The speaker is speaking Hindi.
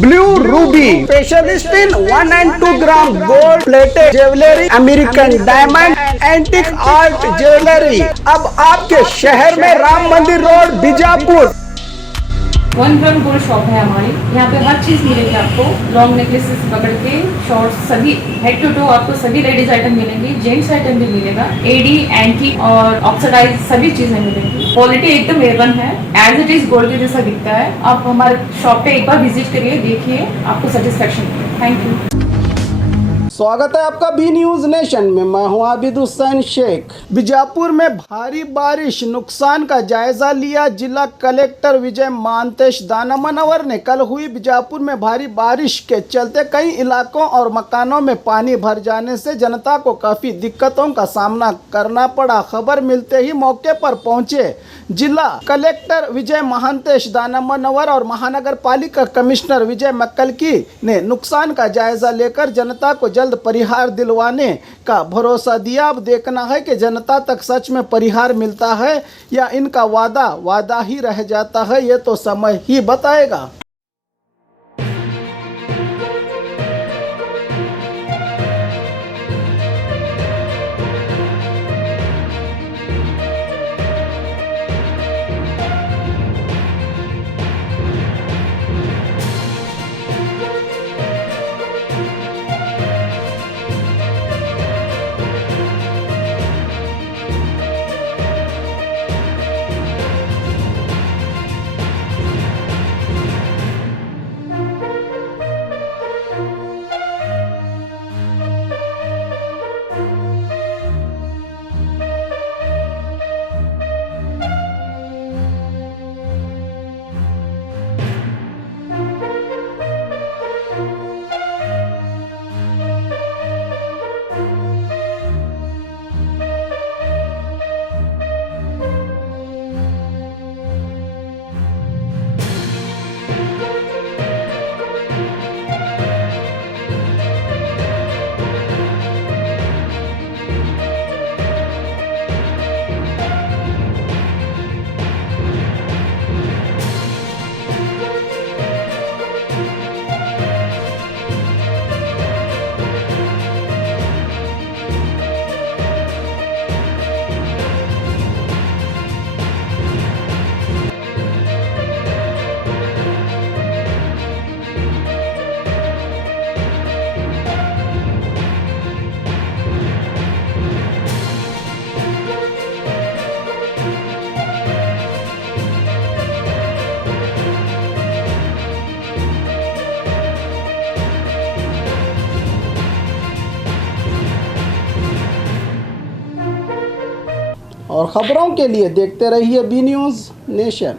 Blue Ruby specialist in 1 and 2 gram gold plated jewellery, American diamond, antique art jewellery अब आपके शहर में राम मंदिर road Bijapur. 1 gram gold shop है हमारी। यहाँ पे हर चीज मिलेगी आपको, लॉन्ग नेकलेसेस पकड़ के शॉर्ट्स, सभी हेड टू टो आपको सभी लेडीज आइटम मिलेंगी, जेंट्स आइटम भी मिलेगा, एडी एंटी और ऑक्सीडाइज सभी चीजें मिलेंगी। क्वालिटी एकदम A1 है, एज इट इज गोल्ड के जैसा दिखता है। आप हमारे शॉप पे एक बार विजिट करिए, देखिए, आपको सेटिस्फेक्शन मिलेगा। Thank you. स्वागत है आपका बी न्यूज नेशन में। मैं हूं आबिद हुसैन शेख। बीजापुर में भारी बारिश, नुकसान का जायजा लिया जिला कलेक्टर विजय महांतेश दानमनवर ने। कल हुई बीजापुर में भारी बारिश के चलते कई इलाकों और मकानों में पानी भर जाने से जनता को काफी दिक्कतों का सामना करना पड़ा। खबर मिलते ही मौके पर पहुंचे जिला कलेक्टर विजय महांतेश दानमनवर और महानगर पालिका कमिश्नर विजय मक्कलकी ने नुकसान का जायजा लेकर जनता को जल्द परिहार दिलवाने का भरोसा दिया। अब देखना है कि जनता तक सच में परिहार मिलता है या इनका वादा ही रह जाता है, ये तो समय ही बताएगा। और खबरों के लिए देखते रहिए बी न्यूज नेशन।